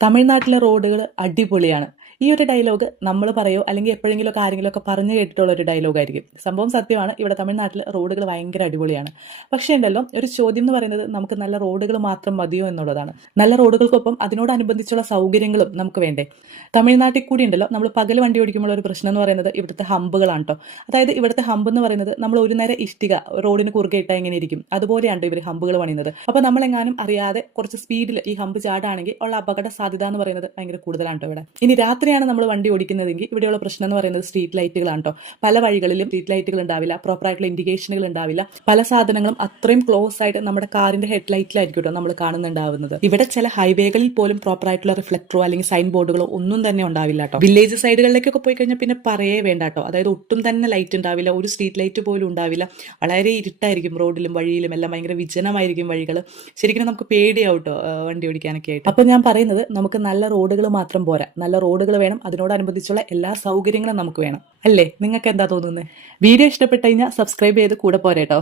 തമിഴ്നാട്ടിലെ റോഡുകൾ അടിപൊളിയാണ്. ഈ ഒരു ഡയലോഗ് നമ്മൾ പറയോ അല്ലെങ്കിൽ എപ്പോഴെങ്കിലുമൊക്കെ ആരെങ്കിലുമൊക്കെ പറഞ്ഞു കേട്ടിട്ടുള്ള ഒരു ഡയലോഗായിരിക്കും. സംഭവം സത്യമാണ്. ഇവിടെ തമിഴ്നാട്ടിൽ റോഡുകൾ ഭയങ്കര അടിപൊളിയാണ്. പക്ഷേ ഉണ്ടല്ലോ, ഒരു ചോദ്യം എന്ന് പറയുന്നത് നമുക്ക് നല്ല റോഡുകൾ മാത്രം മതിയോ എന്നുള്ളതാണ്. നല്ല റോഡുകൾക്കൊപ്പം അതിനോടനുബന്ധിച്ചുള്ള സൗകര്യങ്ങളും നമുക്ക് വേണ്ടേ? തമിഴ്നാട്ടിൽ കൂടി ഉണ്ടല്ലോ, നമ്മൾ പകൽ വണ്ടി ഓടിക്കുമ്പോൾ ഒരു പ്രശ്നം എന്ന് പറയുന്നത് ഇവിടുത്തെ ഹമ്പുകളാണ് കേട്ടോ. അതായത് ഇവിടുത്തെ ഹമ്പ് എന്ന് പറയുന്നത് നമ്മൾ ഒരു നേരം ഇഷ്ടിക റോഡിന് കുറുകെ ഇട്ടാൽ എങ്ങനെ ഇരിക്കും, അതുപോലെയാണ് ഇവർ ഹമ്പുകൾ പണിയുന്നത്. അപ്പോൾ നമ്മളെങ്ങാനും അറിയാതെ കുറച്ച് സ്പീഡിൽ ഈ ഹമ്പ് ചാടാണെങ്കിൽ ഉള്ള അപകട സാധ്യത എന്ന് പറയുന്നത് ഭയങ്കര കൂടുതലാണ് കേട്ടോ ഇവിടെ. ഇനി രാത്രിയാണ് നമ്മൾ വണ്ടി ഓടിക്കുന്നതെങ്കിൽ ഇവിടെയുള്ള പ്രശ്നം എന്ന് പറയുന്നത് സ്ട്രീറ്റ് ലൈറ്റുകളാണ് കേട്ടോ. പല വഴികളിലും സ്ട്രീറ്റ് ലൈറ്റുകൾ ഉണ്ടാവില്ല, പ്രോപ്പറായിട്ടുള്ള ഇൻഡിക്കേഷനുകൾ ഉണ്ടാവില്ല. പല സാധനങ്ങളും അത്രയും ക്ലോസ് ആയിട്ട് നമ്മുടെ കാറിന്റെ ഹെഡ് ലൈറ്റിലായിരിക്കും കേട്ടോ നമ്മൾ കാണുന്നുണ്ടാവുന്നത്. ഇവിടെ ചില ഹൈവേകളിൽ പോലും പ്രോപ്പറായിട്ടുള്ള റിഫ്ലക്ടറോ അല്ലെങ്കിൽ സൈൻ ബോർഡുകളോ ഒന്നും തന്നെ ഉണ്ടാവില്ല കേട്ടോ. വില്ലേജ് സൈഡുകളിലേക്കൊക്കെ പോയി കഴിഞ്ഞാൽ പിന്നെ പറയേ വേണ്ട കേട്ടോ. അതായത് ഒട്ടും തന്നെ ലൈറ്റ് ഉണ്ടാവില്ല, ഒരു സ്ട്രീറ്റ് ലൈറ്റ് പോലും ഉണ്ടാവില്ല. വളരെ ഇരുട്ടായിരിക്കും റോഡിലും വഴിയിലും എല്ലാം, ഭയങ്കര വിജനമായിരിക്കും വഴികൾ. ശരിക്കും നമുക്ക് പേടിയാവും കേട്ടോ വണ്ടി ഓടിക്കാനൊക്കെ ആയിട്ട്. അപ്പൊ ഞാൻ പറയുന്നത്, നമുക്ക് നല്ല റോഡുകൾ മാത്രം പോരാ, നല്ല റോഡുകൾ വേണം, അതിനോടനുബന്ധിച്ചുള്ള എല്ലാ സൗകര്യങ്ങളും നമുക്ക് വേണം. അല്ലേ? നിങ്ങൾക്ക് എന്താ തോന്നുന്നത്? വീഡിയോ ഇഷ്ടപ്പെട്ടു കഴിഞ്ഞാൽ സബ്സ്ക്രൈബ് ചെയ്ത് കൂടെ പോരേട്ടോ.